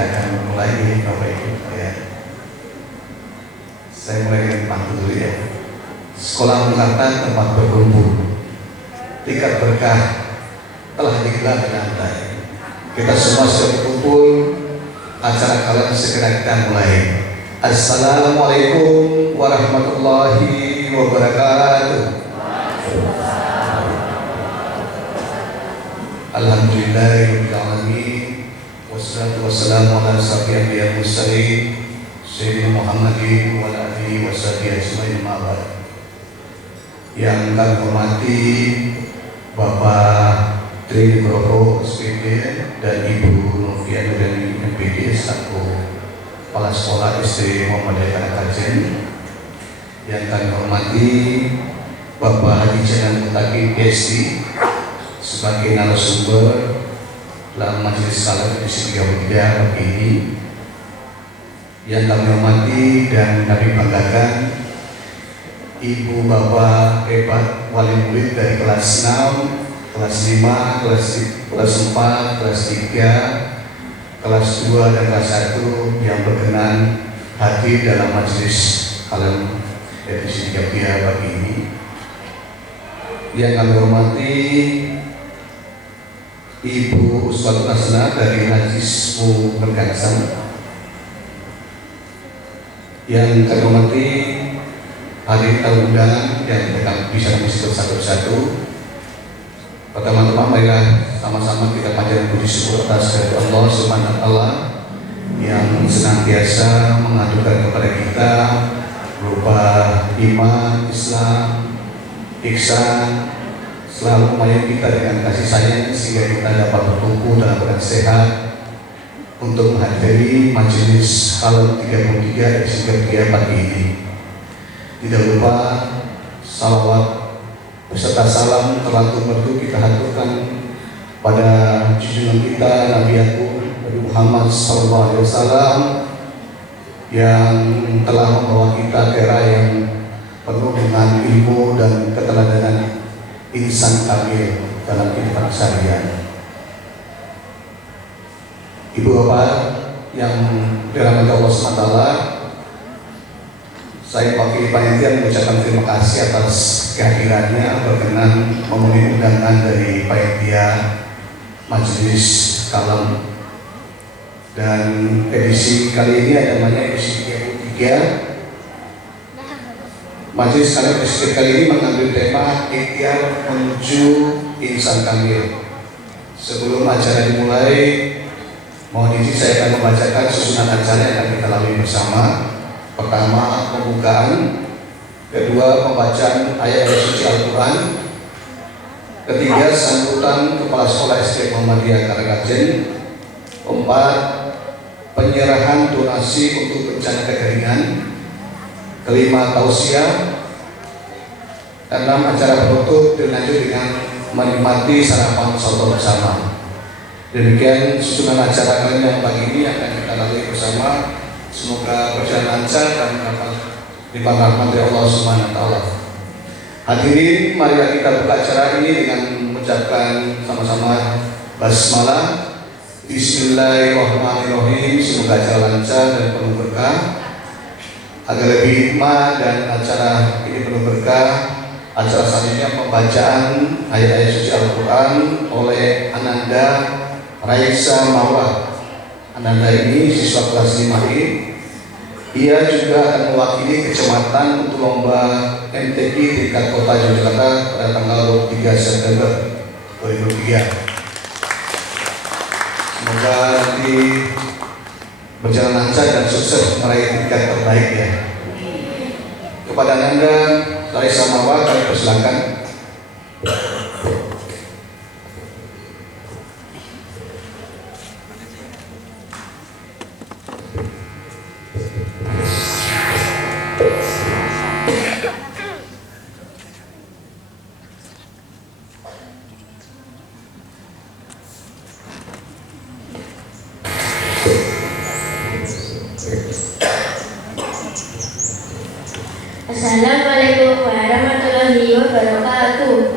kita akan mulai ini Bapak Ibu ya. Saya mulai dengan pantun dulu ya. Sekolah Mengata tempat berkumpul, tingkat berkah telah digelar di lantai. Kita semua sudah berkumpul, acara kalian segera kita mulai. Assalamualaikum warahmatullahi wabarakatuh. Alhamdulillahirabbil alamin. Wassalatu wassalamu ala asyrofil anbiya'i wal mursalin Sayyidina Muhammadin wa ala alihi washabihi ajmain amma ba'd. Yang kami hormati Bapak Tri Nugroho SPD dan Ibu Noviana dari MPD selaku Kepala Sekolah SD Muhammadiyah Karakajen. Yang kami hormati Bapak Haji Janan Mutaki PSD sebagai narasumber dalam majelis salat edisi 33 pagi ini. Yang kami hormati dan kami banggakan Ibu Bapak hebat wali murid dari kelas 6, kelas 5, kelas 4, kelas 3, kelas 2 dan kelas 1 yang berkenan hadir dalam majelis salat edisi 33 pagi ini. Yang kami hormati Ibu Uswatun Hasanah dari Najismu Pergangsam. Yang kami hormati hadirin tamu undangan yang bisa kami sebut satu-satu. Pertama-tama marilah sama-sama kita panjatkan puji syukur atas kehadirat Allah Subhanahu wa taala yang senantiasa mengadukan kepada kita berupa iman, Islam, ihsan, selalu memayungi kita dengan kasih sayang sehingga kita dapat berkumpul dalam keadaan sehat untuk menghadiri majelis Halal 33 edisi 33 pagi ini. Tidak lupa salawat beserta salam terlalu merdu kita haturkan pada junjungan kita Nabi Agung Nabi Muhammad SAW yang telah membawa kita ke era yang penuh dengan ilmu dan keteladanan insan kamil dalam kehidupan seharian. Ibu Bapak yang dirahmati Allah SWT, saya pakai panitia mengucapkan terima kasih atas kehadirannya berkenan memenuhi undangan dari panitia majelis kalam. Dan edisi kali ini namanya edisi 33. Majelis kalian edisi kali ini mengambil tema ikhtiar menuju insan kamil. Sebelum acara dimulai, mohon izin saya akan membacakan susunan acara yang akan kita lalui bersama. Pertama, pembukaan. Kedua, pembacaan ayat-ayat suci Al-Quran. Ketiga, sambutan Kepala Sekolah SD Muhammadiyah Karakajen. Keempat, penyerahan donasi untuk bencana kekeringan. Kelima, tausiah. Enam, acara penutup dilanjut dengan menikmati sarapan soto bersama. Demikian susunan acara kali yang pagi ini akan kita lalui bersama. Semoga berjalan lancar dan dapat limpahan rahmat dari Allah Subhanahu wa taala. Hadirin, marilah kita buka acara ini dengan mengucapkan sama-sama basmalah. Bismillahirrahmanirrahim. Semoga acara lancar dan penuh berkah. Agar lebih hikmah dan acara ini penuh berkah, acara selanjutnya pembacaan ayat-ayat suci Al-Quran oleh Ananda Raisa Marwah. Ananda ini siswa kelas 5 I. Ia juga akan mewakili kecamatan untuk lomba MTQ tingkat kota Yogyakarta pada tanggal 23 September 2003. Semoga nanti berjalan lancar dan sukses meraih tingkat terbaik ya. Kepada Anda, Raisa Marwah, kami persilakan. Assalamualaikum warahmatullahi wabarakatuh.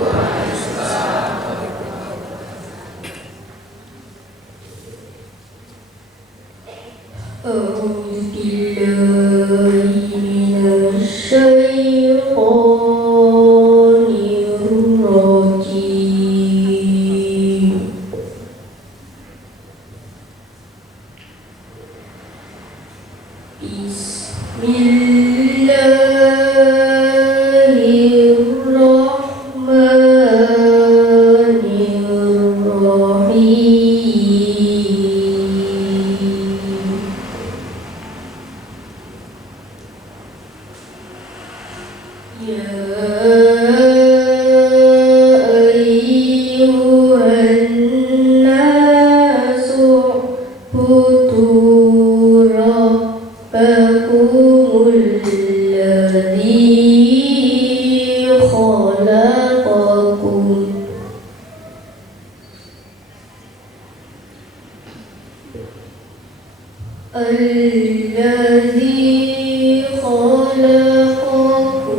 الذي خلقكم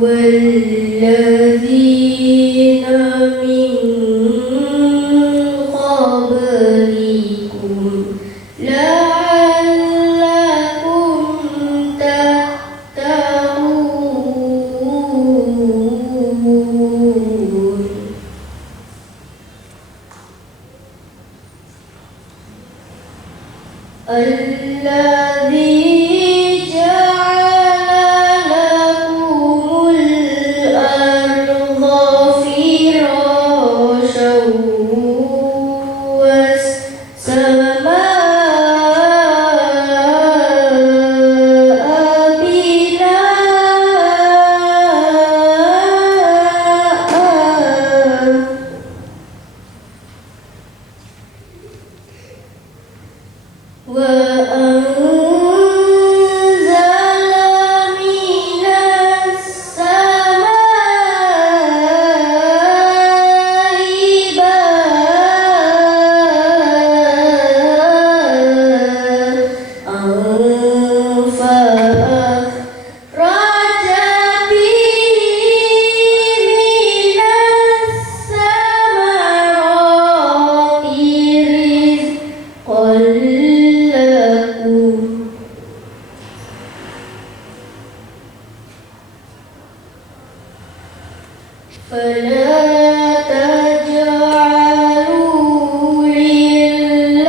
والذين من قبلكم لعلكم تتقون الذي جعل لكم الأرض فراشا والسماء بناء وأنزل من السماء ماء فأخرج به من الثمرات رزقا لكم فلا تجعلوا لله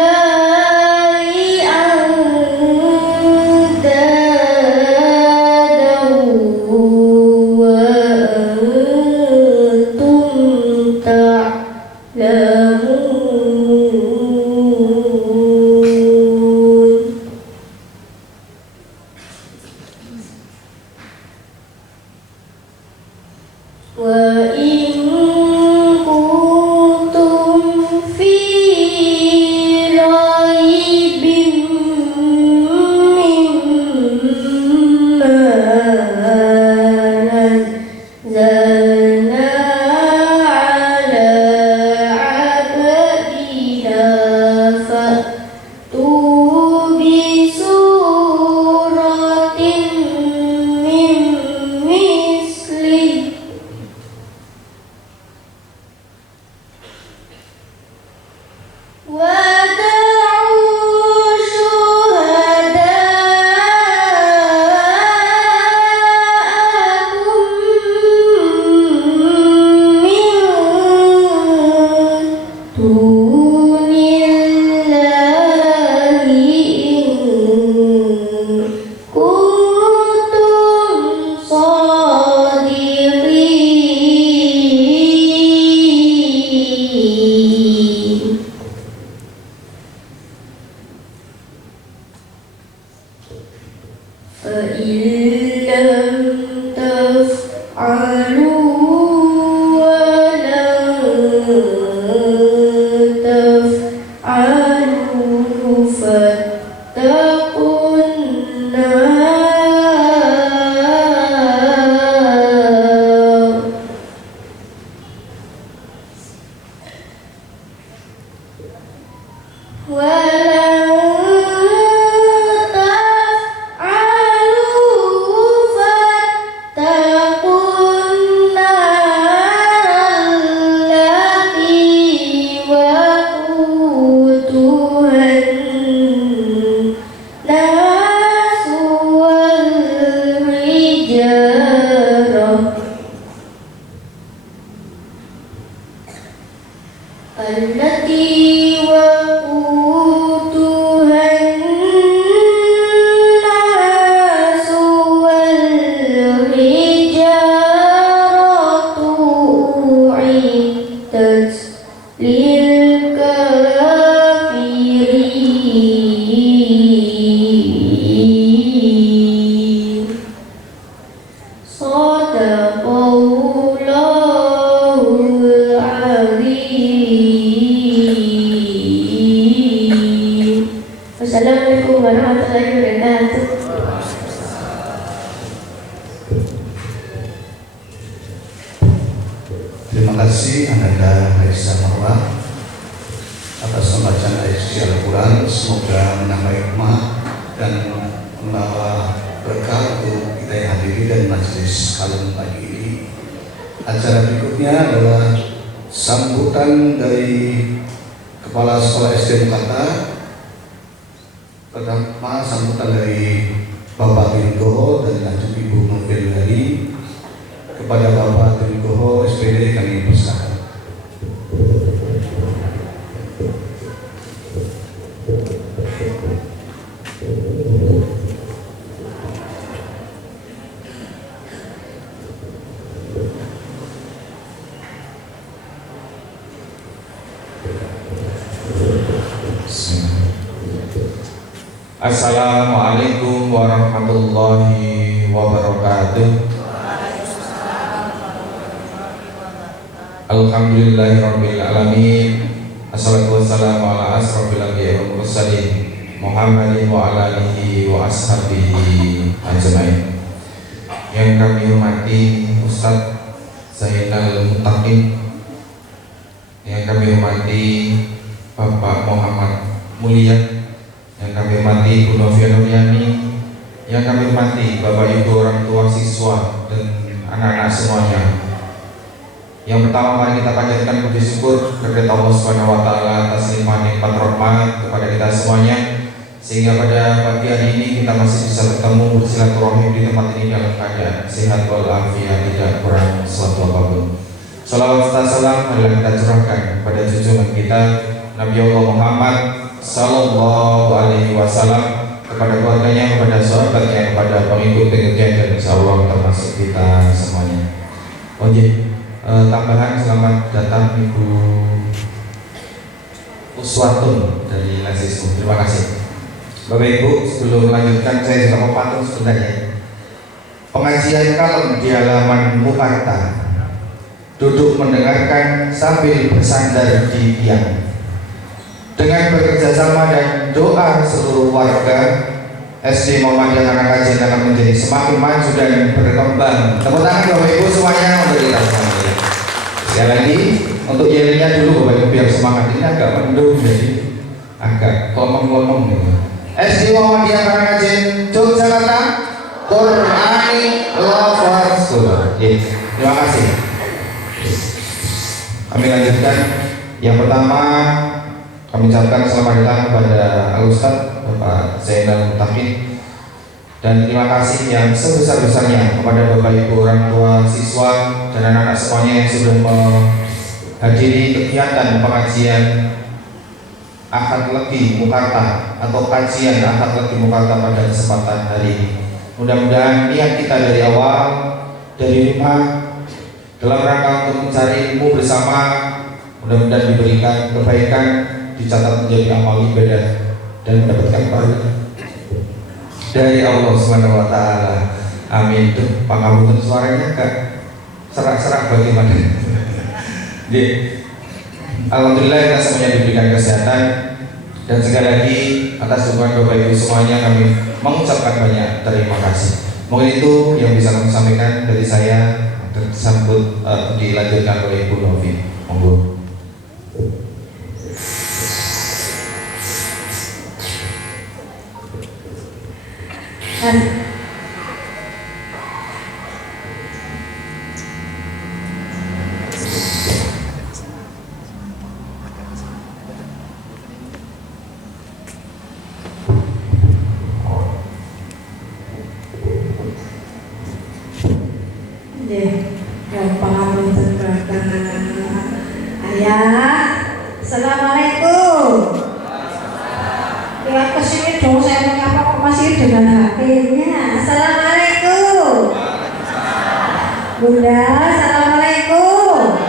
أندادا وأنتم تعلمون وإن كنتم في ريب مما نزلنا على عبدنا فأتوا بسورة من مثله ودعوا شهداءكم من دون الله إن كنتم صادقين فإن لم تفعلوا ولن تفعلوا فاتقوا النار ولن تفعلوا فاتقوا النار التي وقودها الناس والحجارة التي وقودها الناس والحجارة Terima kasih Ananda Aisyah Marwah atas pembacaan ayat suci Al-Quran. Semoga menambah hikmah dan membawa berkah untuk kita yang hadiri dan majelis kalian pagi ini. Acara berikutnya adalah sambutan dari Kepala Sekolah SD Mukata. Pertama sambutan dari Bapak Widodo dan lanjut Ibu Novelari. Kepada Bapak Widodo SPD kami persilakan. Assalamualaikum warahmatullahi wabarakatuh. Alhamdulillahirabbil alamin. Assalatu wassalamu ala asrofil anbiya'i wal mursalin Muhammadin wa ala alihi wa ashabihi ajmain. Yang kami hormati Ustaz Zainal Mutaqin, yang kami hormati Bapak Muhammad Mulia, yang kami hormati Ibu Novia Nuriani, yang kami hormati Bapak Ibu orang tua siswa dan anak-anak semuanya. Yang pertama, mari kita panjatkan puji syukur kepada Allah Subhanahu wa taala atas limpahan nikmat rahmat kepada kita semuanya, sehingga pada pagi hari ini kita masih bisa bertemu bersilaturahim di tempat ini dalam keadaan sehat walafiat, tidak kurang suatu apapun. Salawat serta salam marilah kita curahkan kepada junjungan kita Nabi Allah Muhammad Sallallahu Alaihi Wasallam, kepada keluarganya, kepada sahabatnya, kepada pengikut-pengikutnya, dan insya Allah termasuk kita semuanya. Tambahan selamat datang Ibu Uswatun dari Nasismu. Terima kasih. Bapak Ibu, sebelum melanjutkan saya juga mau pantun sebentar ya. Pengajian kalem di halaman Mukarta, duduk mendengarkan sambil bersandar di tiang. Dengan bekerjasama dan doa seluruh warga, SD Muhammadiyah Karangkajen akan menjadi semakin maju dan berkembang. Tepuk tangan Bapak Ibu semuanya untuk kita semuanya. Sekali lagi untuk yelnya dulu Bapak Ibu biar semangat, ini agak mendung jadi agak kelomong-kelomong gitu. SD Muhammadiyah Karangkajen Yogyakarta Qur'ani Lovers School. Terima kasih. Kami lanjutkan. Yang pertama, kami ucapkan selamat datang kepada Al-Ustaz Bapak Zainal Mutaqin, dan terima kasih yang sebesar-besarnya kepada Bapak Ibu orang tua siswa dan anak-anak semuanya yang sudah menghadiri kegiatan pengajian Akad Legi Mukarta atau kajian Akad Legi Mukarta pada kesempatan hari ini. Mudah-mudahan niat kita dari awal, dari rumah, dalam rangka untuk mencari ilmu bersama, mudah-mudahan diberikan kebaikan, dicatat menjadi amal ibadah dan mendapatkan pahala dari Allah Subhanahu wa taala. Amin. Tuh, pangapunten suaranya agak serak-serak bagaimana? Jadi, alhamdulillah kita semuanya diberikan kesehatan, dan sekali lagi atas dukungan Bapak Ibu semuanya kami mengucapkan banyak terima kasih. Mungkin itu yang bisa kami sampaikan dari saya. Tersambut dilanjutkan oleh Ibu Novi. Monggo. Ayah, assalamualaikum. Ya kesini dong, saya mengapa kok masih dengan HP-nya. Assalamualaikum. Bunda, assalamualaikum.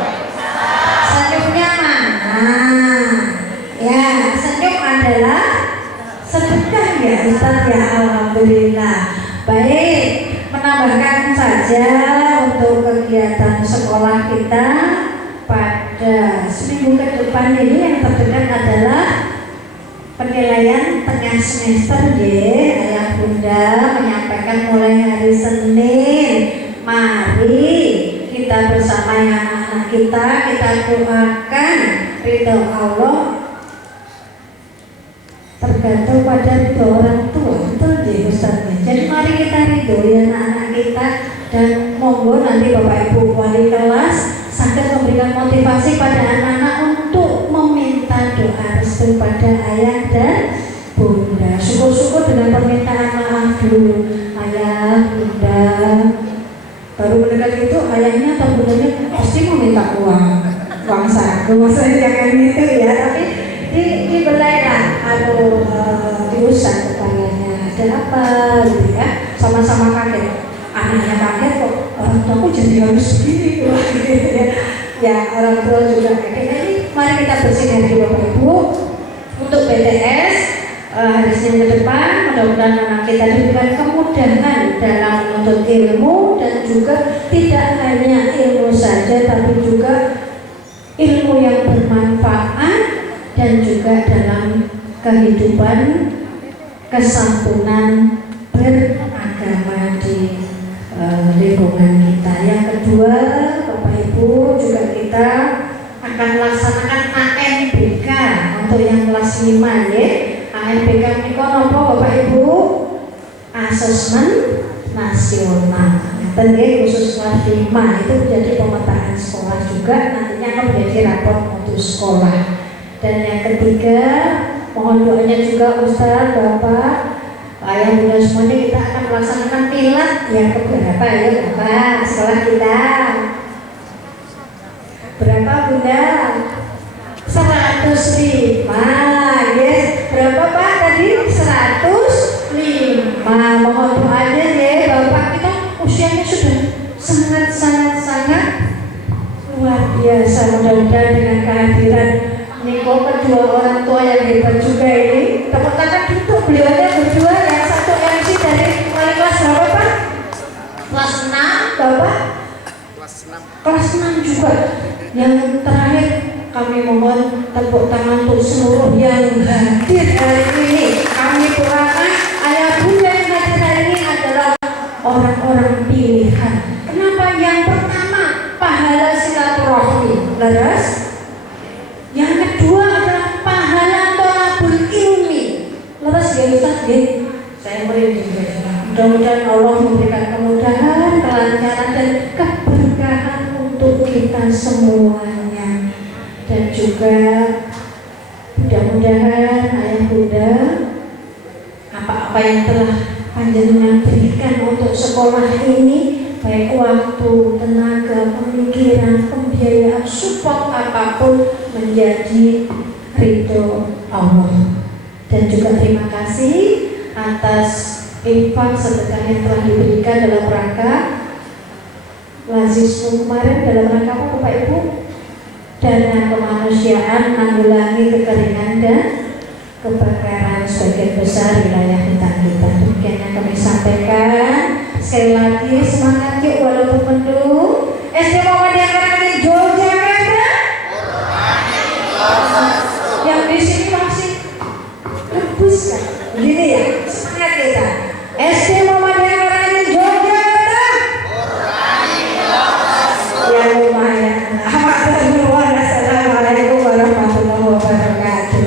Senyumnya mana? Ya, senyum adalah sedekah ya Ustaz ya. Alhamdulillah. Baik, menambahkan saja untuk kegiatan sekolah kita pada seminggu ke depan ini yang terdekat adalah penilaian tengah semester ya. Ayah Bunda menyampaikan mulai hari Senin, mari kita bersama yang anak-anak anak kita doakan ridho Allah tergantung pada ridho orang tua. Betul ya Ustaz. Jadi mari kita ridhoi anak-anak kita, dan monggo nanti Bapak Ibu wali kelas saged memberikan motivasi pada anak-anak untuk meminta doa restu pada ayah dan bunda. Syukur-syukur dengan permintaan maaf dulu, ayah, bunda. Baru mendekat itu ayahnya atau bundanya pasti meminta uang saku, maksudnya jangan gitu ya, tapi dibelailah atau diusah tetangganya ada apa gitu ya, sama-sama kaget. Anaknya kaget kok orang tuaku jadi harus begini gitu ya. Ya orang tua juga kaget. Jadi mari kita bersinergi Bapak Ibu untuk BTS hari Senin ke depan. Mudah-mudahan anak kita diberikan kemudahan dalam menuntut ilmu, dan juga tidak hanya ilmu saja tapi juga ilmu yang bermanfaat dan juga dalam kehidupan kesantunan beragama di lingkungan kita. Yang kedua, Bapak Ibu, juga kita akan melaksanakan ANBK untuk yang kelas 5 ya. ANBK ini apa Bapak Ibu? Asesmen nasional. Dan khusus kelas 5 itu menjadi pemetaan sekolah juga, nantinya akan menjadi rapor mutu sekolah. Dan yang ketiga, mohon doanya juga Ustaz, Bapak, ayah bunda semuanya, kita akan melaksanakan pilat yang keberapa ya Bapak sekolah kita? Berapa Bunda? 105 yes. Berapa Pak tadi? 105. Mohon doanya ya Bapak, kita usianya sudah sangat luar biasa. Mudah-mudahan dengan kehadiran Niko kedua orang tua yang hebat juga ini, tepuk tangan untuk beliaunya berdua. Yang satu MC dari wali kelas berapa Pak? Kelas 6 Bapak? Kelas 6 juga. Yang terakhir kami mohon tepuk tangan untuk seluruh yang hadir hari ini. Kami doakan ayah bunda yang hadir hari ini adalah orang-orang pilihan. Kenapa? Yang pertama, pahala silaturahmi, leres. Yang kedua adalah pahala tolabul ilmi, leres ya Ustaz ya. Saya merinding. Mudah-mudahan Allah memberikan kemudahan, kelancaran dan keberkahan untuk kita semuanya. Dan juga mudah-mudahan ayah bunda, apa-apa yang telah panjenengan berikan untuk sekolah ini, baik waktu, tenaga, pemikiran, pembiayaan, support apapun, menjadi ridho Allah. Dan juga terima kasih atas infak sedekah yang telah diberikan dalam rangka Lazismu kemarin, dalam rangka apa Bapak Ibu? Dana kemanusiaan menanggulangi kekeringan dan kebakaran sebagian besar wilayah hutan kita. Demikian yang kami sampaikan. Sekali lagi semangat yuk walaupun mendung. SD Muhammadiyah Karanganyar Yogyakarta. Yang di sini masih rebus kan? Begini ya, semangat kita. SD Muhammadiyah Karanganyar Yogyakarta. Ya lumayan. Assalamualaikum warahmatullahi wabarakatuh.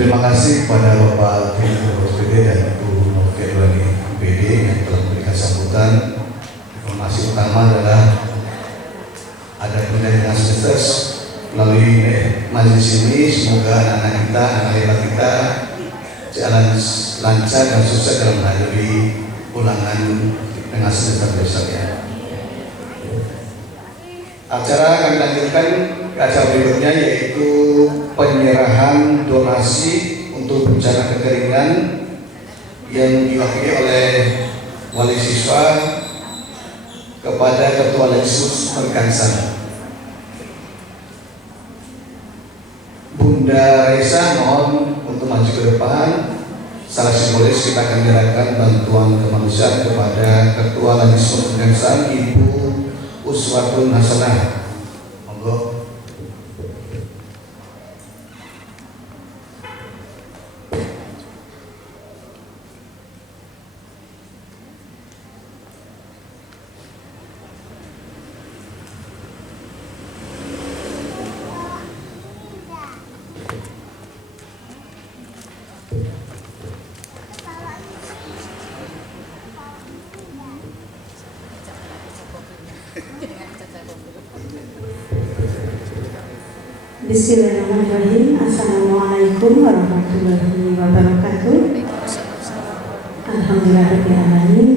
Terima kasih kepada Bapak Direktur SPD dan Ibu Noviadwani PD yang telah memberikan sambutan. Informasi utama adalah ada pendidikan semester melalui majelis ini. Semoga anak-anak kita, anak hebat kita jalan lancar dan sukses dalam menghadapi ulangan dengan semester besoknya. Acara akan dilanjutkan ke acara berikutnya, yaitu penyerahan donasi untuk bencana kekeringan yang diwakili oleh wali siswa kepada Ketua Leksus Merkansan. Bunda Reza mohon untuk maju ke depan. Secara simbolis kita akan menyerahkan bantuan kemanusiaan kepada Ketua Leksus Merkansan Ibu Uswatun Hasanah. Monggo. Bismillahirrahmanirrahim. Assalamualaikum warahmatullahi wabarakatuh. Alhamdulillahirrahmanirrahim.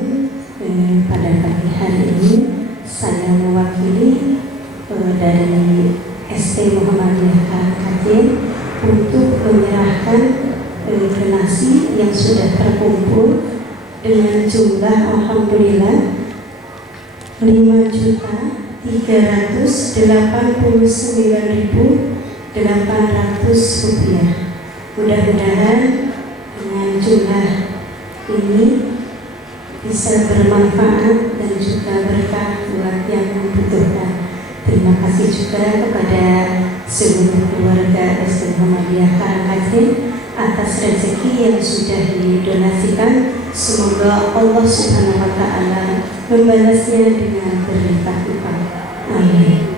Pada pagi hari ini saya mewakili dari SD Muhammadiyah Karangkajen untuk menyerahkan donasi yang sudah terkumpul dengan jumlah alhamdulillah 5.389.800 rupiah. Mudah-mudahan dengan jumlah ini bisa bermanfaat dan juga berkah buat yang membutuhkan. Terima kasih juga kepada seluruh keluarga SD Muhammadiyah Karangkajen atas rezeki yang sudah didonasikan. Semoga Allah Subhanahu wa Ta'ala membalasnya dengan berlimpah-limpah. Amin.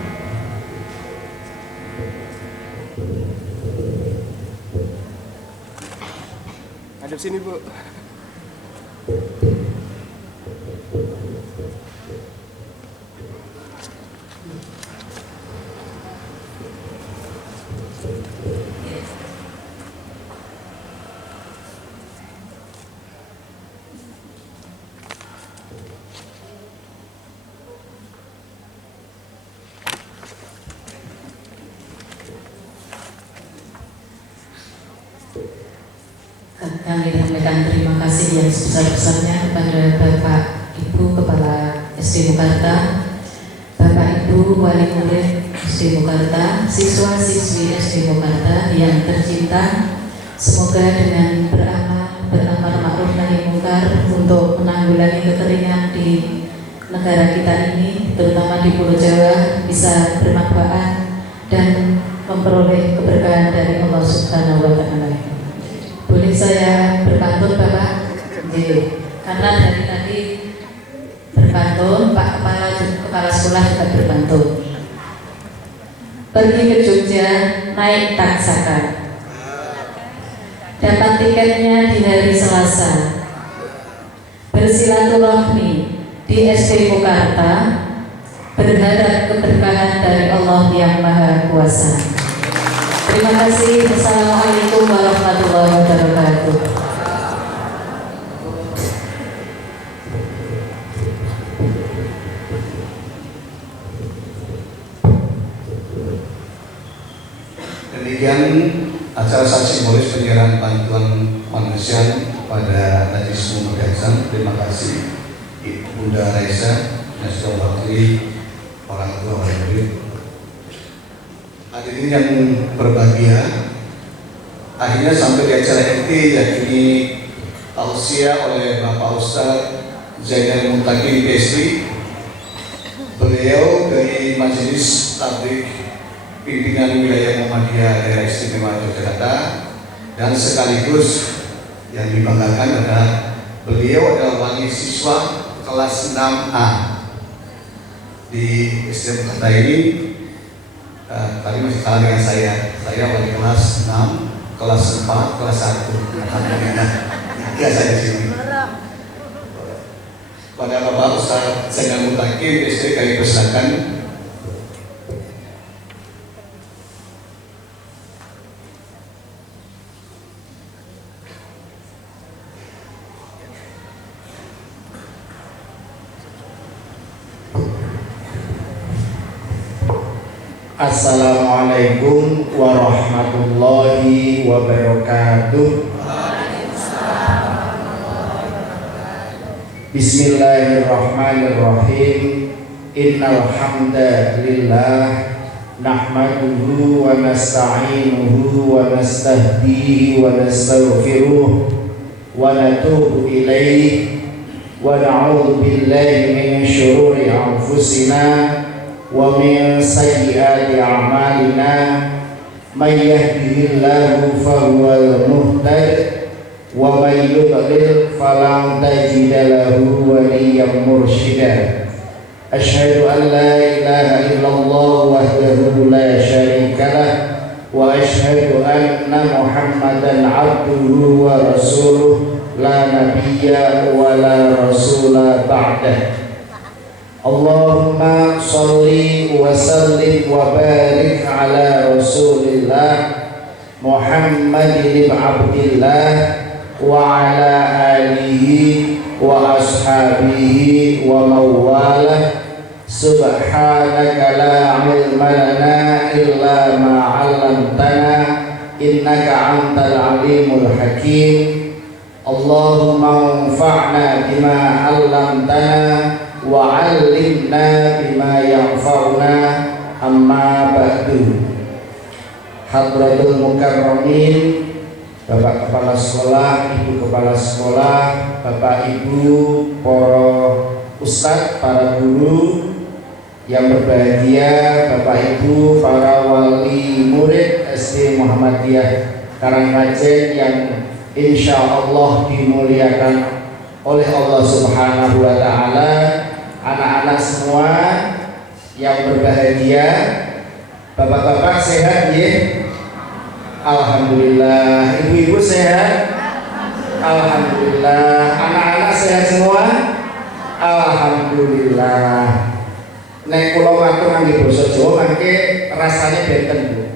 Hadap sini, Bu. Kami sampaikan terima kasih yang sebesar-besarnya kepada Bapak Ibu Kepala SD Mukarta, Bapak Ibu Wali Murid SD Mukarta, siswa-siswi SD Mukarta yang tercinta. Semoga dengan beramar ma'ruf nahi mungkar untuk menanggulangi kekeringan di negara kita ini, terutama di Pulau Jawa, bisa bermanfaat dan memperoleh keberkahan dari Allah Subhanahu wa Ta'ala. Boleh saya berpantun, Bapak? Karena dari tadi berpantun, Pak Kepala Sekolah juga berpantun. Pergi ke Jogja, naik taksaka. Dapat tiketnya di hari Selasa. Bersilaturahmi di SD Mukarta, berharap keberkahan dari Allah yang Maha Kuasa. Terima kasih. Assalamualaikum warahmatullahi wabarakatuh. Demikian acara simbolis penyerahan bantuan manusia pada Najis Muhammad. Terima kasih Bunda Raisa dan sudah mewakili orang tua wali murid. Hadirin yang berbahagia, akhirnya sampai di acara inti, yakni tausiah oleh Bapak Ustadz Zainal Muntaqin PSD. Beliau dari Majelis Tabligh Pimpinan Wilayah Muhammadiyah Daerah Istimewa Yogyakarta, dan sekaligus yang dibanggakan adalah beliau adalah wali siswa kelas 6A di SD Mukarta ini. Tadi masih kalah dengan saya wali kelas 6, kelas 4, kelas 1. Alhamdulillah, 3 saya di sini. Pada Bapak Ustadz Zainal Muntaqin PSD kami persilakan. Assalamualaikum warahmatullahi wabarakatuh. Bismillahirrahmanirrahim. Innal hamdalillah nahmaduhu wa nasta'inuhu wa nastahdihi wa nastaghfiruh wa natubu ilaihi wa na'udzu billahi min syururi anfusina wa min sayyiati a'malina. May yahdihillahu fahuwal muhtad wa may yudlil falan tajida lahu waliyyan mursyida. Asyhadu an la ilaha illallah wahdahu la syarika lah wa asyhadu anna Muhammadan abduhu wa rasuluh la nabiyya wa la rasula ba'dah. Allahumma sholli wa sallim wa barik ala Rasulillah Muhammadin ibn Abdillah wa ala alihi wa ashabihi wa mawalah. Subhanaka la ilma lana illa ma 'allamtana innaka antal alimul hakim. Allahumma anfa'na bima 'allamtana wa 'allimna bima yanfa'una. Amma ba'du. Hadratul mukarramin, Bapak Kepala Sekolah, Ibu Kepala Sekolah, Bapak Ibu, para ustadz, para guru yang berbahagia, Bapak Ibu, para wali murid SD Muhammadiyah Karangkajen yang insya Allah dimuliakan oleh Allah Subhanahu wa Ta'ala, anak-anak semua yang berbahagia, bapak-bapak sehat ya? Alhamdulillah. Ibu-ibu sehat? Alhamdulillah. Anak-anak sehat semua? Alhamdulillah. Nek kula matur ngangge basa Jawa mangke rasane benten, Bu.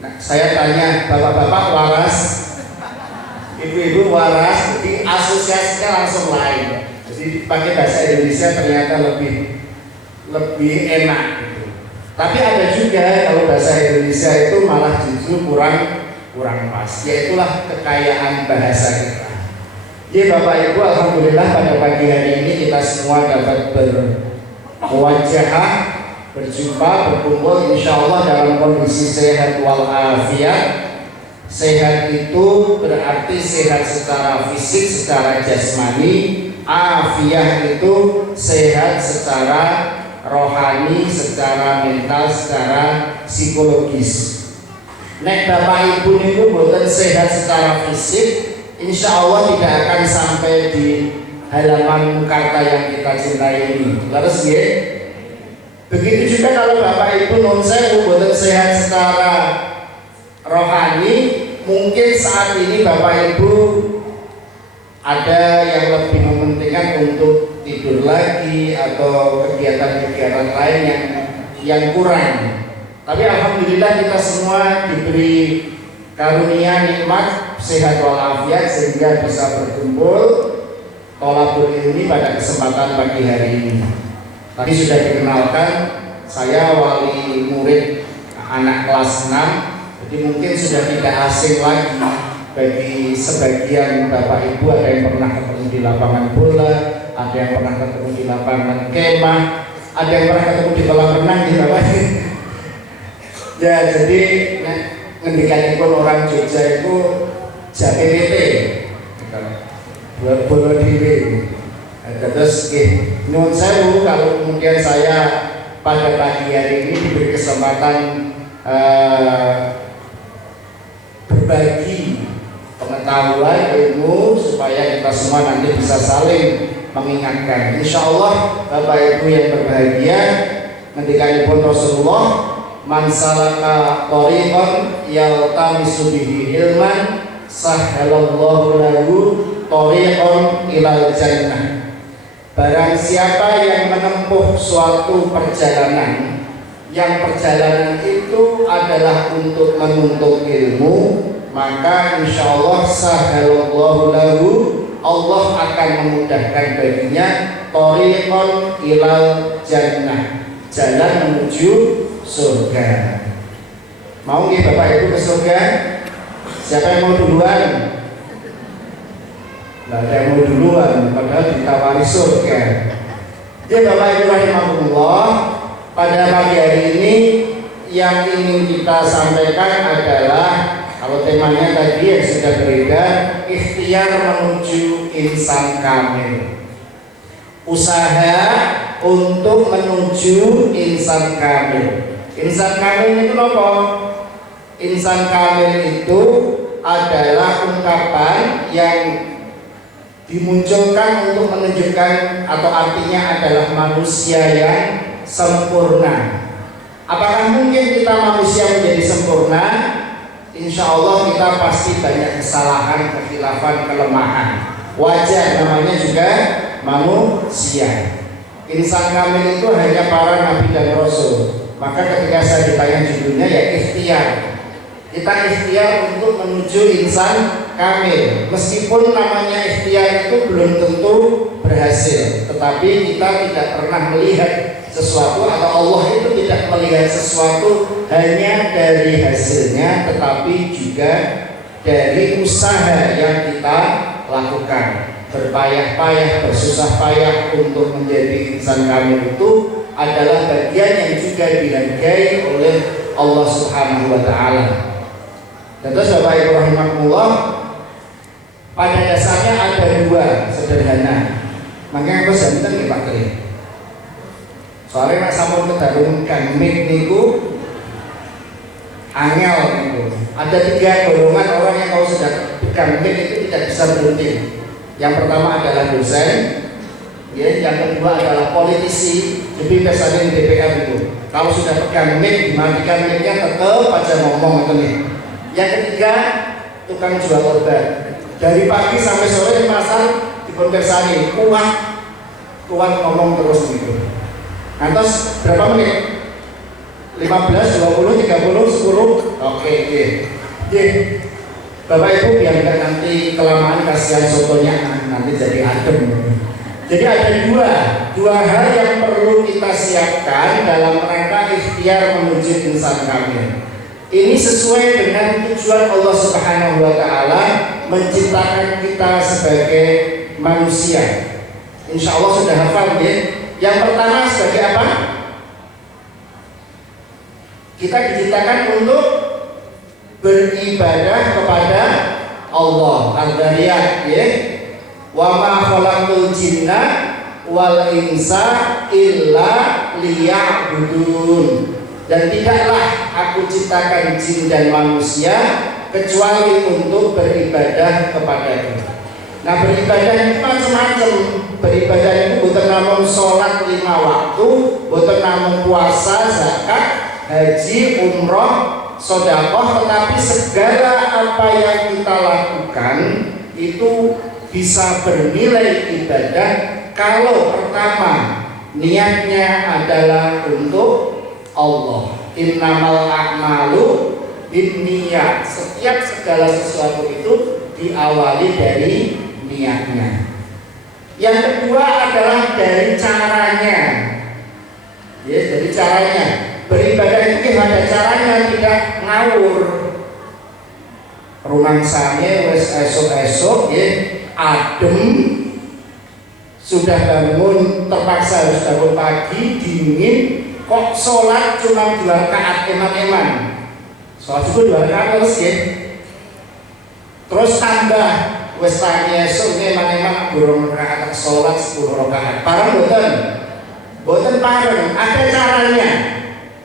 Nah, saya tanya, bapak-bapak waras? Ibu-ibu waras? Jadi asosiasinya langsung lain. Jadi pakai bahasa Indonesia ternyata lebih enak gitu. Tapi ada juga kalau bahasa Indonesia itu malah justru kurang pas. Yaitulah kekayaan bahasa kita. Ya Bapak Ibu, alhamdulillah pada pagi hari ini kita semua dapat berwajah, berjumpa, berkumpul insya Allah dalam kondisi sehat walafiat. Sehat itu berarti sehat secara fisik, secara jasmani. Afiah itu sehat secara rohani, secara mental, secara psikologis. Nek Bapak Ibu itu boten sehat secara fisik, insya Allah tidak akan sampai di halaman kata yang kita cintai ini. Terus ya, begitu juga kalau Bapak Ibu non sewu boten sehat secara rohani, mungkin saat ini Bapak Ibu ada yang lebih mementingkan untuk tidur lagi atau kegiatan-kegiatan lain yang kurang. Tapi alhamdulillah kita semua diberi karunia nikmat sehat walafiat sehingga bisa berkumpul tolabul ilmi pada kesempatan pagi hari ini. Tadi sudah dikenalkan, saya wali murid anak kelas 6, jadi mungkin sudah tidak asing lagi bagi sebagian Bapak Ibu. Ada yang pernah ketemu di lapangan bola, ada yang pernah ketemu di lapangan kemah, ada yang pernah ketemu di kolam renang di Bapak. Ya, jadi ngendikanipun orang Jogja itu JPPT bola diri. Terus nyuwun sewu kalau kemudian saya pada pagi hari ini diberi kesempatan berbagi pengetahuan ilmu supaya kita semua nanti bisa saling mengingatkan. Insya Allah Bapak Ibu yang berbahagia, ngendikanipun Rasulullah, man salaka thariqan yaltamisu bihi ilman sahhalallahu lahu thariqan ilal jannah. Barang siapa yang menempuh suatu perjalanan, yang perjalanan itu adalah untuk menuntut ilmu, maka insya Allah sahhalallahu lahu, Allah akan memudahkan baginya thariqan ilal jannah, jalan menuju surga. Mau nggih Bapak Ibu ke surga? Siapa yang mau duluan? Nggak ada yang mau duluan, padahal ditawari surga. Ya Bapak Ibu rahimahullah, pada pagi hari ini yang ingin kita sampaikan adalah, kalau temanya tadi yang sudah beredar, ikhtiar menuju insan kamil. Usaha untuk menuju insan kamil. Insan kamil itu apa? Insan kamil itu adalah ungkapan yang dimunculkan untuk menunjukkan atau artinya adalah manusia yang sempurna. Apakah mungkin kita manusia menjadi sempurna? Insya Allah kita pasti banyak kesalahan, kekhilafan, kelemahan. Wajar, namanya juga manusia. insan kamil itu hanya para nabi dan rasul. Maka ketika saya ditanya judulnya ya ikhtiar. Kita ikhtiar untuk menuju insan kamil. Meskipun namanya ikhtiar itu belum tentu berhasil, tetapi kita tidak pernah melihat sesuatu atau Allah itu tidak melihat sesuatu hanya dari hasilnya, tetapi juga dari usaha yang kita lakukan. Berpayah-payah, bersusah payah untuk menjadi insan kamil itu adalah bagian yang juga dihargai oleh Allah Subhanahu wa Ta'ala. Dan terus Bapak Ibu rahimakumullah, pada dasarnya ada dua sederhana. Makanya aku jantan ya Pak Tri. Soalnya nak sampun kedarungkan mik niku angel niku. Ada 3 golongan orang yang kalau sudah pegang mik itu tidak bisa berhenti. Yang pertama adalah dosen, ya, yang kedua adalah politisi. Jadi biasanya di DPR itu, kalau sudah pegang mik, dimatikan miknya tetap aja ngomong itu nih. Yang ketiga, tukang jual obat. Dari pagi sampai sore di pasar dikonversasi, kuat ngomong terus gitu. Nah, terus berapa menit? 15, 20, 30, 10. Oke. Bapak Ibu biar nggak nanti kelamaan kasihan sotonya nanti jadi adem. Jadi ada dua hal yang perlu kita siapkan dalam rangka ikhtiar menuju insan kamil. Ini sesuai dengan tujuan Allah Subhanahu wa Ta'ala menciptakan kita sebagai manusia. Insya Allah sudah hafal ya. Yang pertama sebagai apa? Kita diciptakan untuk beribadah kepada Allah. Al-Dariyat ya. Wa ma khalaqul jinna wal insa illa liya'budun. Dan tidaklah aku ciptakan jin dan manusia kecuali untuk beribadah kepadaku. Nah, beribadah itu macam-macam. Beribadah itu bukan namun sholat 5 waktu, bukan namun puasa, zakat, haji, umroh, sedekah, tetapi segala apa yang kita lakukan itu bisa bernilai ibadah kalau pertama niatnya adalah untuk Allah. Innamal a'malu binniyat. Setiap segala sesuatu itu diawali dari niatnya. Yang kedua adalah dari caranya. Ya, dari caranya. Beribadah itu ada caranya, tidak ngawur. Rumangsane wis esok-esok ya, adem, sudah bangun terpaksa harus bangun pagi, dingin, kok sholat cuma 2 rakaat eman-eman. Sholat subuh 2 rakaat terus ya. Terus tambah wis tangi esok eman-eman burung rakaat sholat 10 rakaat. Parang boten parang, ada caranya.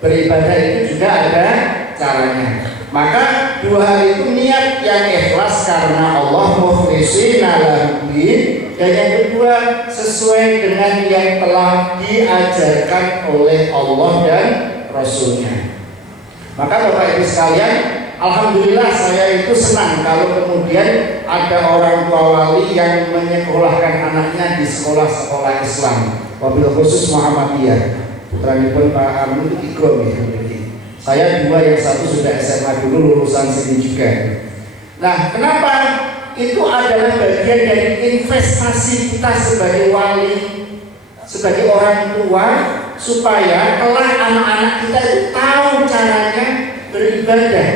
Beribadah itu juga ada caranya. Maka 2 hal itu niat yang ikhlas karena Allah, mukhlishina lahu-din, dan yang kedua sesuai dengan yang telah diajarkan oleh Allah dan Rasulnya. Maka Bapak Ibu sekalian, alhamdulillah saya itu senang kalau kemudian ada orang tua wali yang menyekolahkan anaknya di sekolah-sekolah Islam, wabil khusus Muhammadiyah. Putranipun Pak Amin itu 3 nih. Saya 2, yang 1 sudah SMA dulu, lulusan sini juga. Nah, kenapa? Itu adalah bagian dari investasi kita sebagai wali, sebagai orang tua, supaya kelak anak-anak kita itu tahu caranya beribadah,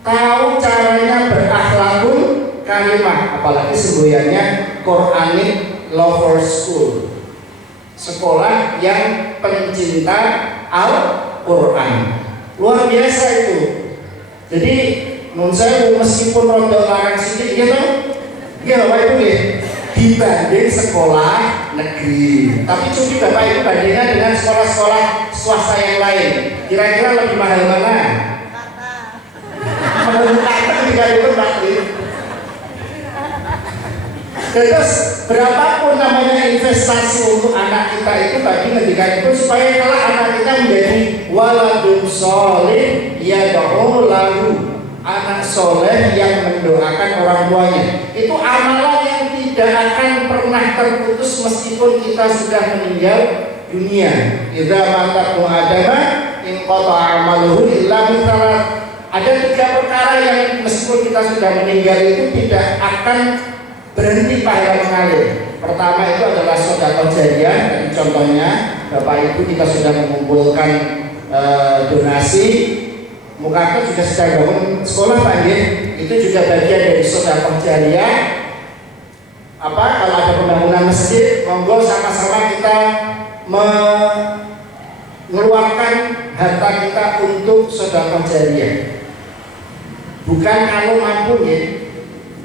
tahu caranya berakhlakul karimah, apalagi semboyannya Quranic Lover School, sekolah yang pencinta Al-Quran. Luar biasa itu. Jadi menurut saya meskipun rondo larang sedikit gitu, ya Bapak Ibu ya, dibanding sekolah negeri. Tapi coba Bapak Ibu bandingkan dengan sekolah-sekolah swasta yang lain, kira-kira lebih mahal mana? Menurut kata ketika itu Pak Tri. Terus berapapun namanya investasi untuk anak kita itu bagi pendidikan itu, supaya kalau anak kita menjadi waladun sholih yad'u lahu, anak soleh yang mendoakan orang tuanya. Itu amalan yang tidak akan pernah terputus meskipun kita sudah meninggal dunia. Idza mata adama in qata amaluhu illa min thalath. Ada 3 perkara yang meskipun kita sudah meninggal itu tidak akan berhenti pahala mengalir. Pertama itu adalah sedekah jariyah. Jadi contohnya Bapak Ibu kita sudah mengumpulkan donasi, Mukarta juga sedang bangun sekolah Pak Nggih. Itu juga bagian dari sedekah jariyah. Kalau ada pembangunan masjid, monggo sama-sama kita mengeluarkan harta kita untuk sedekah jariyah. Bukan kalau mampu ya.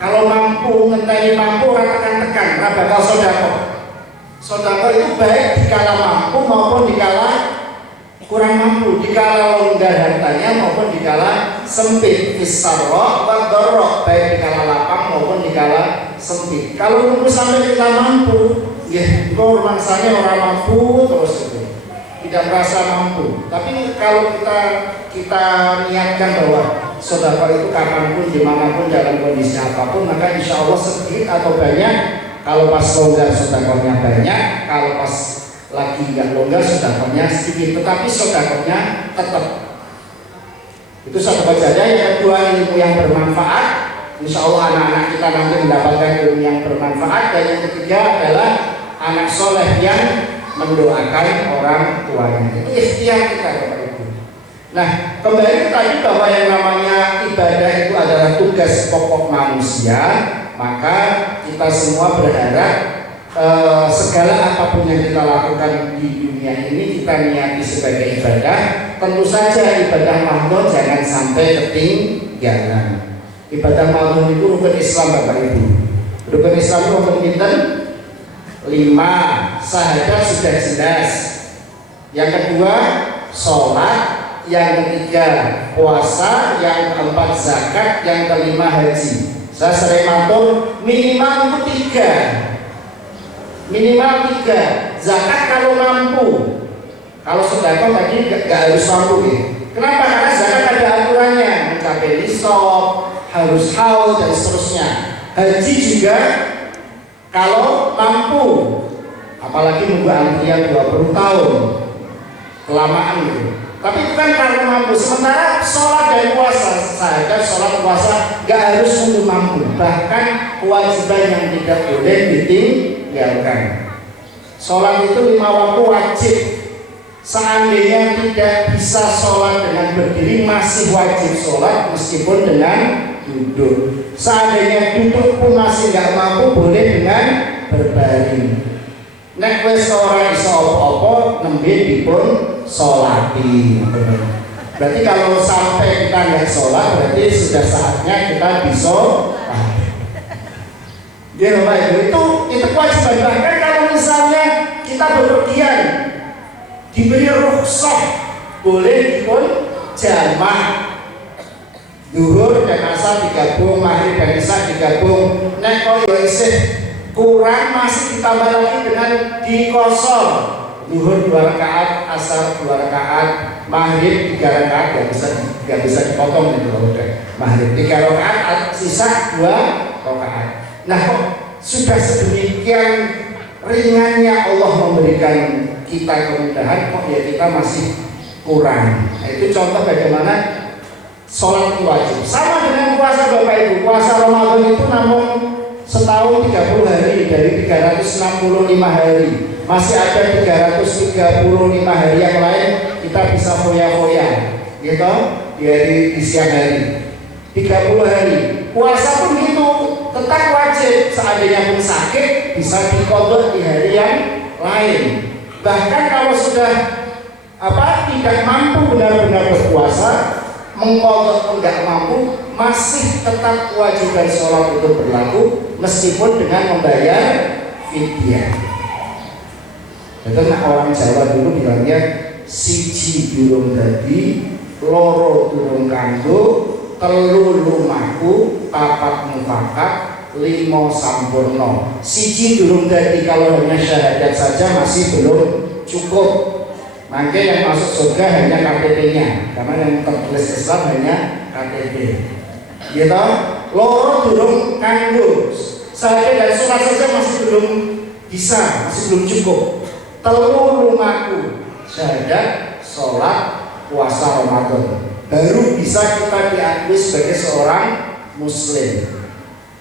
Kalau mampu, ngenteni mampu katakan tekan, nah bakal sedekah. Sedekah itu baik dikala mampu maupun dikala kurang mampu, dikala longgar hartanya maupun dikala sempit. Fisarra wa dharra, baik dikala lapang maupun dikala sempit. Kalau nunggu sampai kita mampu, ya kok mangsanya orang mampu terus itu. Tidak merasa mampu. Tapi kalau kita niatkan bahwa sedekah itu kapanpun, dimanapun, dalam kondisi apapun, maka insya Allah sedikit atau banyak. Kalau pas longgar sedekahnya banyak, kalau pas lagi nggak longgar sedekahnya sedikit, tetapi sedekahnya tetap. Itu sedekah jariyah. Yang kedua, ilmu yang bermanfaat. Insya Allah anak-anak kita nanti mendapatkan ilmu yang bermanfaat. Dan yang ketiga adalah anak soleh yang mendoakan orang tuanya. Itu ikhtiar kita Bapak Ibu. Nah, kembali tadi bahwa yang namanya ibadah itu adalah tugas pokok manusia, maka kita semua berharap segala apapun yang kita lakukan di dunia ini kita niati sebagai ibadah. Tentu saja ibadah mahdoh jangan sampai ketinggalan. Ibadah mahdoh itu rukun Islam Bapak Ibu. Rukun Islam itu rukun pinten? 5. Syahadat sudah jelas. Yang kedua sholat. Yang ketiga puasa. Yang keempat zakat. Yang kelima haji. Saya sering matur minimal itu 3. Minimal 3. Zakat kalau mampu. Kalau sedekah tadi gak harus mampu ya. Kenapa? Karena zakat ada aturannya, mencapai nisab, harus haul dan seterusnya. Haji juga kalau mampu, apalagi nunggu antrian 20 tahun, kelamaan gitu. Tapi itu kan karena mampu. Sementara sholat dan puasa, saja sholat puasa gak harus nunggu mampu. Bahkan kewajiban yang tidak boleh ditinggalkan. Sholat itu 5 waktu wajib. Seandainya tidak bisa sholat dengan berdiri, masih wajib sholat meskipun dengan duduk. Seandainya duduk pun masih nggak mampu, boleh dengan berbaring. Nek wis ora iso apa-apa, nembe dipun sholati. Berarti kalau sampai kita nggak sholat, berarti sudah saatnya kita bisa. Ya Bapak Ibu, itu kewajiban. Bahkan kalau misalnya kita bepergian, diberi rukhsah, boleh dipun jamak. Zuhur dan asar digabung, maghrib dan isya digabung. Nek kok ya isih kurang, masih ditambah lagi dengan dikosor. Zuhur 2 rakaat, asar 2 rakaat, maghrib 3 rakaat, gak bisa dipotong itu loh udah. Maghrib 3 rakaat, sisa 2 rakaat. Nah kok sudah sedemikian ringannya Allah memberikan kita kemudahan, kok ya kita masih kurang. Nah, itu contoh bagaimana sholat itu wajib. Sama dengan puasa Bapak Ibu. Puasa Ramadan itu namun setahun 30 hari dari 365 hari. Masih ada 335 hari yang lain kita bisa foya-foya, gitu, di siang hari. 30 hari. Puasa pun gitu, tetap wajib. Seandainya pun sakit bisa diqadha di hari yang lain. Bahkan kalau sudah tidak mampu benar-benar berpuasa, mengqadha pun tidak mampu, masih tetap kewajiban sholat itu berlaku meskipun dengan membayar fidyah. Itu orang Jawa dulu bilangnya siji durung dadi, loro durung kanggo, telu lumaku, papat mufakat, 5 sampurno. Siji durung dadi, kalau hanya syahadat saja masih belum cukup. Maka yang masuk surga hanya KTP-nya, karena yang tertulis Islam hanya KTP. Gitu. Loro durung kanggo, Syahadat dan sholat saja masih belum bisa, masih belum cukup. Telur lumaku, syahadat, sholat, puasa Ramadan, baru bisa kita diakui sebagai seorang muslim.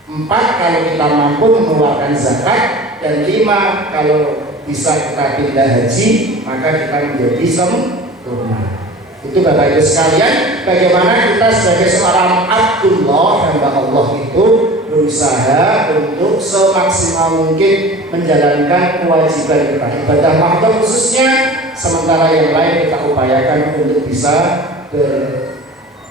4 kalau kita mampu mengeluarkan zakat, dan 5 kalau bisa kita pindah haji, maka kita menjadi sempurna. Itu Bapak Ibu sekalian, bagaimana kita sebagai seorang Abdullah, hamba Allah itu berusaha untuk semaksimal mungkin menjalankan kewajiban kita, ibadah mahdoh khususnya, sementara yang lain kita upayakan untuk bisa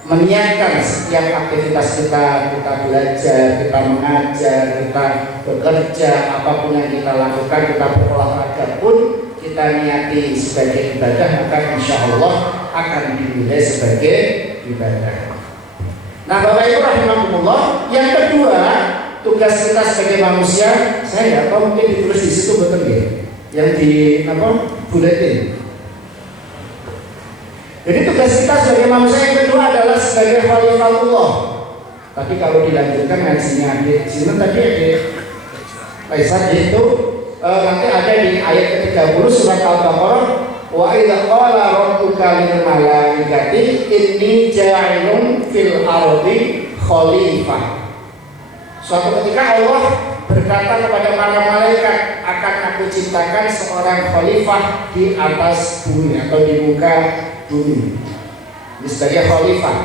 meniatkan setiap aktivitas kita belajar, kita mengajar, kita bekerja, apapun yang kita lakukan, kita berolahraga pun kita niati sebagai ibadah, maka insya Allah akan dinilai sebagai ibadah. Nah Bapak Ibu rahimahumullah, yang kedua tugas kita sebagai manusia, saya nggak tahu mungkin ditulis di situ betul ya, yang di buletin. Jadi tugas kita sebagai manusia yang kedua adalah sebagai khalifatullah. Tapi kalau dilanjutkan ngajinya di sini tadi Faisal itu nanti ada di ayat ke-30 surat Al-Baqarah, wa idza qala rabbuka lil malaikati inni ja'ilun fil ardi khalifah. Suatu ketika Allah berkata kepada para malaikat, akan aku ciptakan seorang khalifah di atas bumi atau di muka bumi. Ini sebagai khalifah.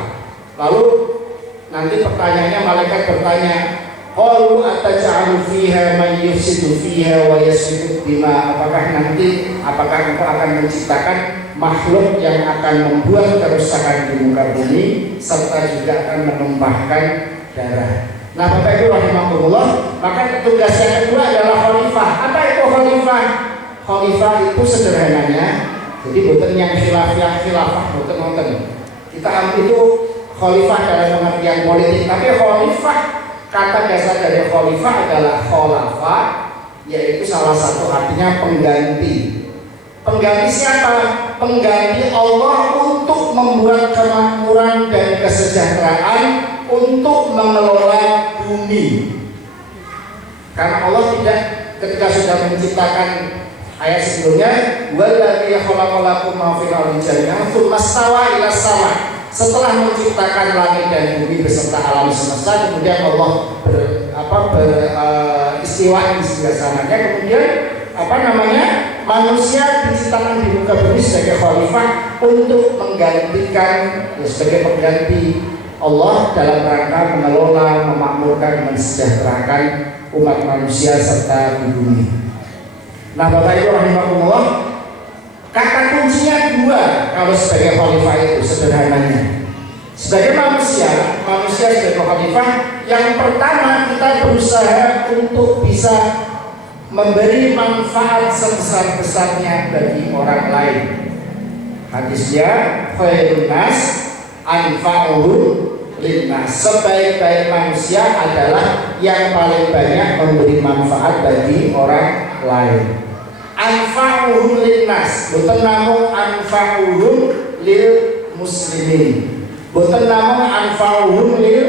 Lalu nanti pertanyaannya, malaikat bertanya, qalu ataj'alu fiha man yufsidu fiha wa yasfiku dima, apakah engkau akan menciptakan makhluk yang akan membuat kerusakan di muka bumi serta juga akan menumpahkan darah. Nah Bapak Ibu rahimahullah, maka tugas yang kedua adalah khalifah. Apa itu khalifah? Khalifah itu sederhananya, jadi bukan yang khilafah, bukan. Kita ambil itu khalifah dalam pengertian politik, tapi khalifah, kata dasar dari khalifah adalah khalafa, yaitu salah satu artinya pengganti. Pengganti siapa? Pengganti Allah untuk membuat kemakmuran dan kesejahteraan, untuk mengelola bumi. Karena Allah tidak, ketika sudah menciptakan ayat sebelumnya, waladzi khalaqalakum ma fil ardi jami'an tsumma stawa ila sama. Setelah menciptakan langit dan bumi beserta alam semesta, kemudian Allah beristiwa di sebelah sananya. Kemudian manusia diciptakan di muka bumi sebagai khalifah untuk menggantikan, sebagai pengganti Allah dalam rangka mengelola, memakmurkan, mensejahterakan umat manusia serta di bumi. Nah Bapak Ibu rahimahumullah, kata kuncinya 2 kalau sebagai khalifah itu sederhananya. Sebagai manusia sebagai khalifah, yang pertama kita berusaha untuk bisa memberi manfaat sebesar-besarnya bagi orang lain. Hadisnya khairun nas anfa'uhum linnas, sebaik-baik manusia adalah yang paling banyak memberi manfaat bagi orang lain. Anfa'uhum linnas, boten namung anfa'uhum lil muslimin, boten namung anfa'uhum lil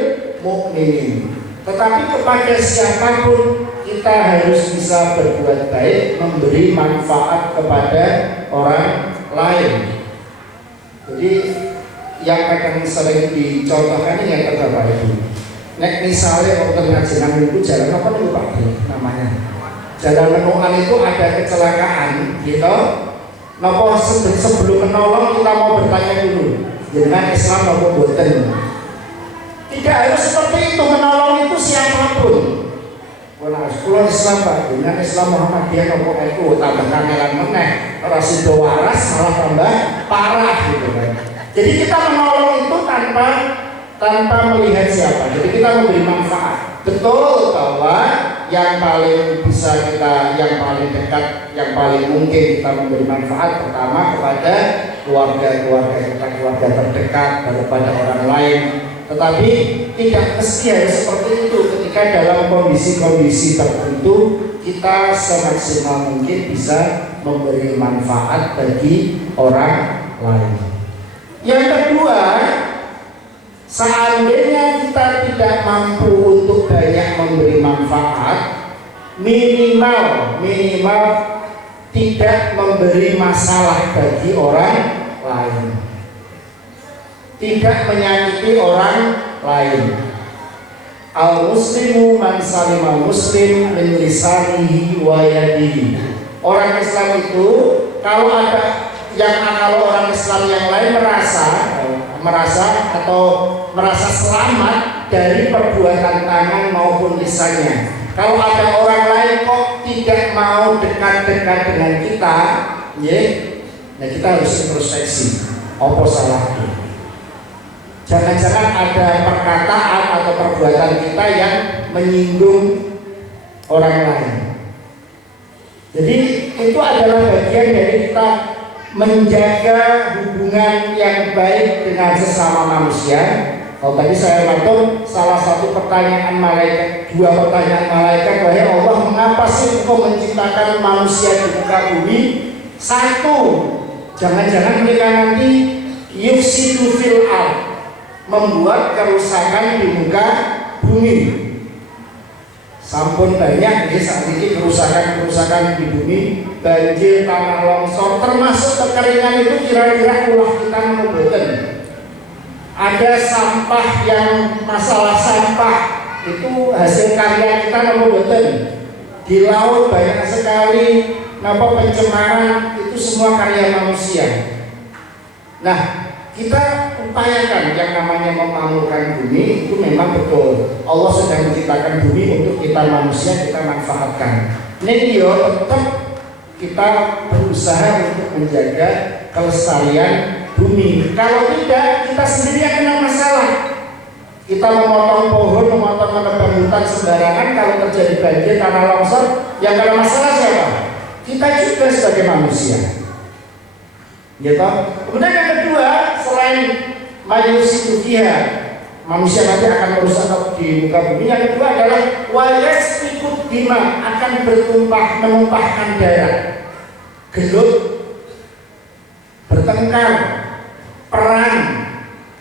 mukminin, tetapi kepada siapapun kita harus bisa berbuat baik, memberi manfaat kepada orang lain. Jadi yang akan sering dicontohkan ini yang Bapak Ibu. Nek misalnya waktu ngajian itu jalan apa nih Pak namanya? Jalan menuan itu ada kecelakaan, gitu. Nopo sebelum menolong kita mau bertanya dulu, dengan Islam nopo boten. Tidak harus seperti itu, menolong itu siapapun. Kalau Islam Pak, dengan Islam Muhammadiyah nopo itu tambah kangelan meneh, rasido waras malah tambah parah gitu kan. Jadi kita menolong itu tanpa melihat siapa. Jadi kita memberi manfaat. Betul bahwa yang paling bisa kita, yang paling dekat, yang paling mungkin kita memberi manfaat pertama kepada keluarga kita, keluarga terdekat, daripada orang lain. Tetapi tidak mesti harus seperti itu. Ketika dalam kondisi-kondisi tertentu kita semaksimal mungkin bisa memberi manfaat bagi orang lain. Yang kedua, Seandainya kita tidak mampu untuk banyak memberi manfaat, minimal tidak memberi masalah bagi orang lain, tidak menyakiti orang lain. Al-muslimu man salima muslim min lisanihi wa yadihi. Orang Islam itu kalau orang Islam yang lain merasa selamat dari perbuatan tangan maupun lisannya. Kalau ada orang lain kok tidak mau dekat-dekat dengan kita, nah kita harus introspeksi. Apa salahnya? Jangan-jangan ada perkataan atau perbuatan kita yang menyinggung orang lain. Jadi itu adalah bagian dari kita menjaga hubungan yang baik dengan sesama manusia. Kalau tadi saya matur salah satu pertanyaan malaikat, dua pertanyaan malaikat, wahai Allah, mengapa sih Engkau menciptakan manusia di muka bumi? Satu, jangan-jangan mereka nanti yufsidu fil ardh, membuat kerusakan di muka bumi. Sampun banyak saat ini kerusakan di bumi, banjir, tanah longsor, termasuk kekeringan itu kira-kira ulah kita mboten. Ada sampah yang masalah sampah itu hasil karya kita mboten. Di laut banyak sekali pencemaran, itu semua karya manusia. Nah, kita upayakan yang namanya memakmurkan bumi itu memang betul. Allah sudah menciptakan bumi untuk kita manusia, kita manfaatkan. Ini tetap kita berusaha untuk menjaga kelestarian bumi. Kalau tidak, kita sendiri yang kena masalah. Kita memotong pohon, memotong menebang hutan sembarangan, kalau terjadi banjir, tanah longsor, yang kena masalah siapa? Kita juga sebagai manusia. Gitu. Kemudian yang kedua, selain mayusidu fiha, manusia nanti akan merusak di muka bumi. Yang kedua adalah wayasfikud dima, akan menumpahkan darah, gelut, bertengkar, perang.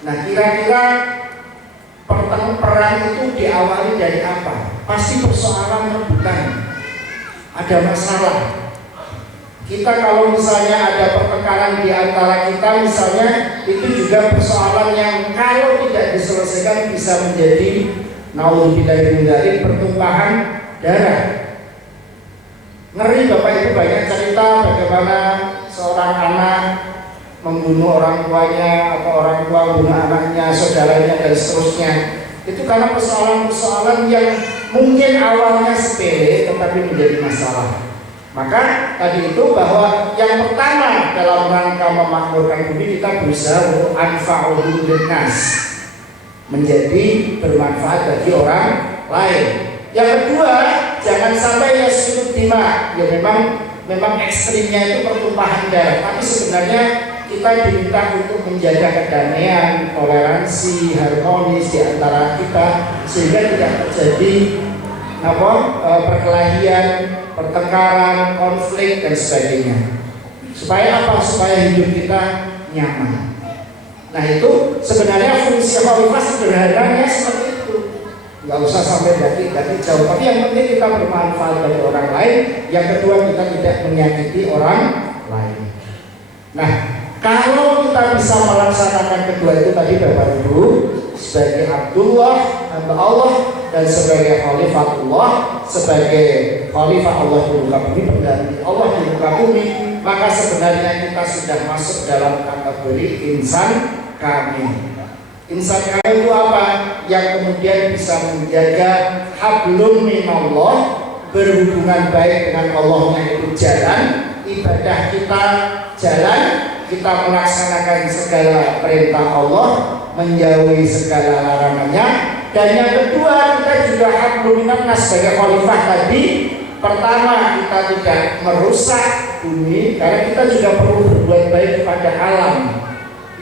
Nah, kira-kira perang itu diawali dari apa? Pasti persoalan rebutan, ada masalah. Kita kalau misalnya ada pertengkaran di antara kita, misalnya itu juga persoalan yang kalau tidak diselesaikan bisa menjadi naudzubillahi min dzalik, pertumpahan darah. Ngeri Bapak Ibu, banyak cerita bagaimana seorang anak membunuh orang tuanya atau orang tua membunuh anaknya, saudaranya dan seterusnya. Itu karena persoalan-persoalan yang mungkin awalnya sepele tetapi menjadi masalah. Maka tadi itu bahwa yang pertama dalam rangka memakmurkan bumi, kita berusaha untuk anfa'uhu linnas, menjadi bermanfaat bagi orang lain. Yang kedua, jangan sampai yasfiku dima, ya memang ekstrimnya itu pertumpahan darah, tapi sebenarnya kita diminta untuk menjaga kedamaian, toleransi, harmonis di antara kita sehingga tidak terjadi perkelahian, pertengkaran, konflik dan sebagainya. Supaya apa? Supaya hidup kita nyaman. Nah, itu sebenarnya fungsi khalifah sederhananya seperti itu. Nggak usah sampai ganti jauh, tapi yang penting kita bermanfaat bagi orang lain. Yang kedua, kita tidak menyakiti orang lain. Nah, kalau kita bisa melaksanakan kedua itu tadi Bapak Ibu, sebagai Abdullah hamba Allah dan sebagai Khalifatullah, sebagai Khalifah Allah di muka bumi, pengganti Allah di muka bumi, maka sebenarnya kita sudah masuk dalam kategori insan kamil. Insan kamil itu apa? Yang kemudian bisa menjaga hablum minallah, berhubungan baik dengan Allahnya itu jalan, ibadah kita jalan, kita melaksanakan segala perintah Allah, menjauhi segala larangannya. Dan yang kedua, kita juga hablum minannas sebagai khalifah tadi. Pertama, kita tidak merusak bumi karena kita juga perlu berbuat baik kepada alam.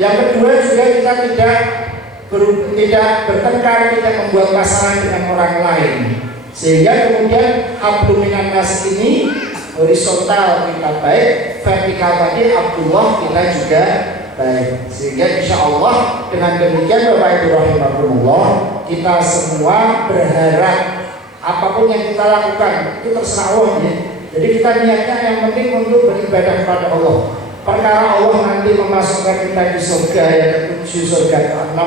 Yang kedua juga kita tidak bertengkar, tidak membuat masalah dengan orang lain. Sehingga kemudian hablum minannas ini horizontal kita baik, vertikal tadi Abdullah kita juga baik. Sehingga insya Allah dengan demikian Bapak Ibu rahimakumullah, kita semua berharap apapun yang kita lakukan itu terserah Allah ya. Jadi kita niatnya yang penting untuk beribadah kepada Allah. Perkara Allah nanti memasukkan kita di surga yang ke-7, surga ke-6,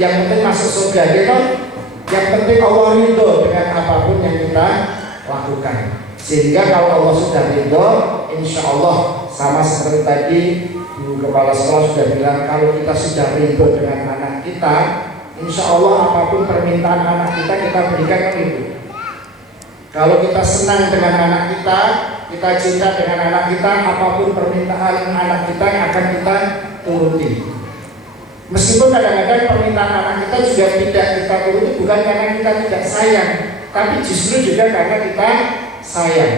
yang penting masuk surga gitu. Yang penting Allah ridho dengan apapun yang kita lakukan. Sehingga kalau Allah sudah ridho, insya Allah sama seperti tadi Bu Kepala Sekolah sudah bilang, kalau kita sudah ridho dengan anak kita, insya Allah apapun permintaan anak kita berikan itu. Kalau kita senang dengan anak kita cinta dengan anak kita, apapun permintaan anak kita yang akan kita turuti. Meskipun kadang-kadang permintaan anak kita juga tidak kita turuti, bukan karena kita tidak sayang, tapi justru juga karena kita sayang.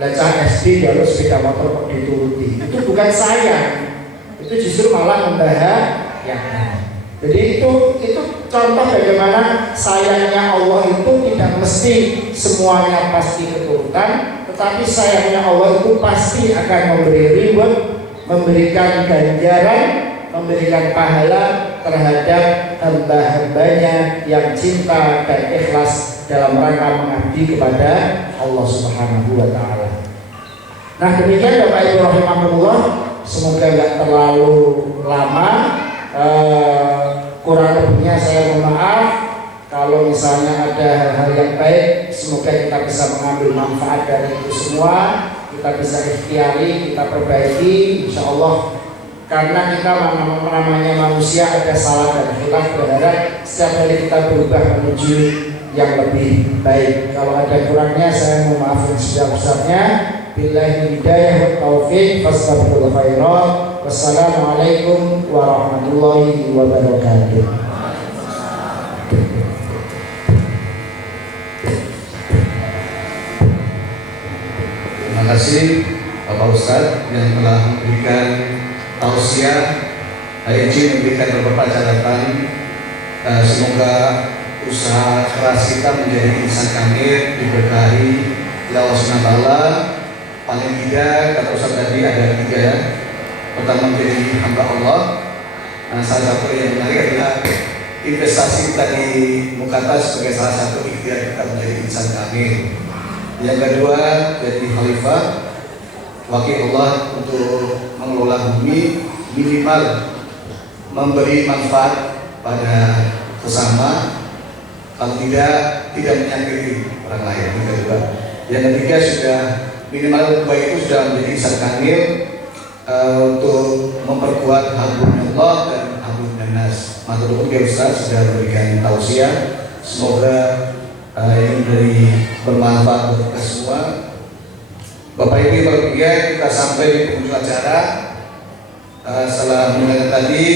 Belajar SD jalur sepeda motor kok dituruti, itu bukan sayang, itu justru malah membahayakan. Jadi itu contoh bagaimana sayangnya Allah itu tidak mesti semuanya pasti keturutan, tetapi sayangnya Allah itu pasti akan memberi reward, memberikan ganjaran, memberikan pahala terhadap hamba-hambanya yang cinta dan ikhlas dalam rangka mengabdi kepada Allah Subhanahu wa Ta'ala. Nah, demikian Bapak Ibu rahimakumullah, semoga tidak terlalu lama. Kurang lebihnya saya mohon maaf. Kalau misalnya ada hal-hal yang baik, semoga kita bisa mengambil manfaat dari itu semua, kita bisa ikhtiari, kita perbaiki, insya Allah. Karena kita namanya manusia ada salah dan khilaf, berharap setiap hari kita berubah menuju yang lebih baik. Kalau ada kurangnya saya mohon maaf yang sebesar-besarnya. Billahi hidayah wa taufiq, fastaghfirul khairat. Wassalamualaikum warahmatullahi wabarakatuh. Terima kasih Bapak Ustadz yang telah memberikan tausiah. Saya izin memberikan beberapa catatan. Semoga usaha keras kita menjadi insan kamil diberkahi oleh Allah SWT. Paling tidak kata Ustadz tadi ada 3. Pertama, menjadi hamba Allah. Nah, salah satu yang menarik adalah investasi kita di Mukarta sebagai salah satu ikhtiar kita menjadi insan kamil. Yang kedua, jadi khalifah, wakil Allah untuk mengelola bumi, minimal memberi manfaat pada sesama, kalau tidak menyakiti orang lain. Yang kedua, yang ketiga sudah minimal kedua itu sudah menjadi insan kamil. Untuk memperkuat hablum Allah dan hablum nas. Matur nuwun Ustaz sudah memberikan tausiah. Semoga ini menjadi bermanfaat untuk kita semua. Bapak Ibu berbahagia, kita sampai di penghujung acara. Setelah mendengar tadi,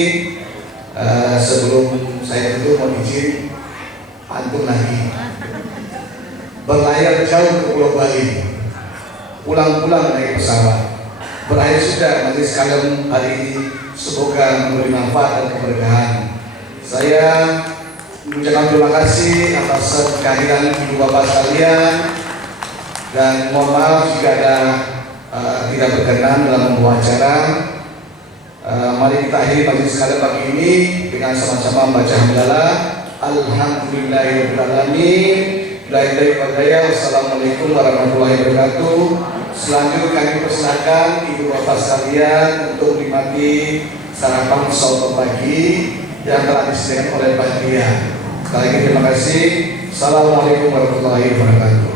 sebelum saya tutup mohon izin pantun lagi. Berlayar jauh ke Pulau Bali, pulang-pulang naik pesawat. Berakhir sudah majelis kalian hari ini, semoga memberi manfaat dan keberkahan. Saya mengucapkan terima kasih atas kehadiran ibu bapak sekalian, dan mohon maaf jika ada tidak berkenan dalam membawa acara. Mari kita akhiri majelis kalian pagi ini dengan sama-sama membaca hamdalah. Alhamdulillahirabbil alamin. Wassalamualaikum warahmatullahi wabarakatuh. Selanjutnya kami persilakan ibu bapak sekalian untuk menikmati sarapan soto pagi yang telah disediakan oleh panitia. Sekali lagi terima kasih. Assalamualaikum warahmatullahi wabarakatuh.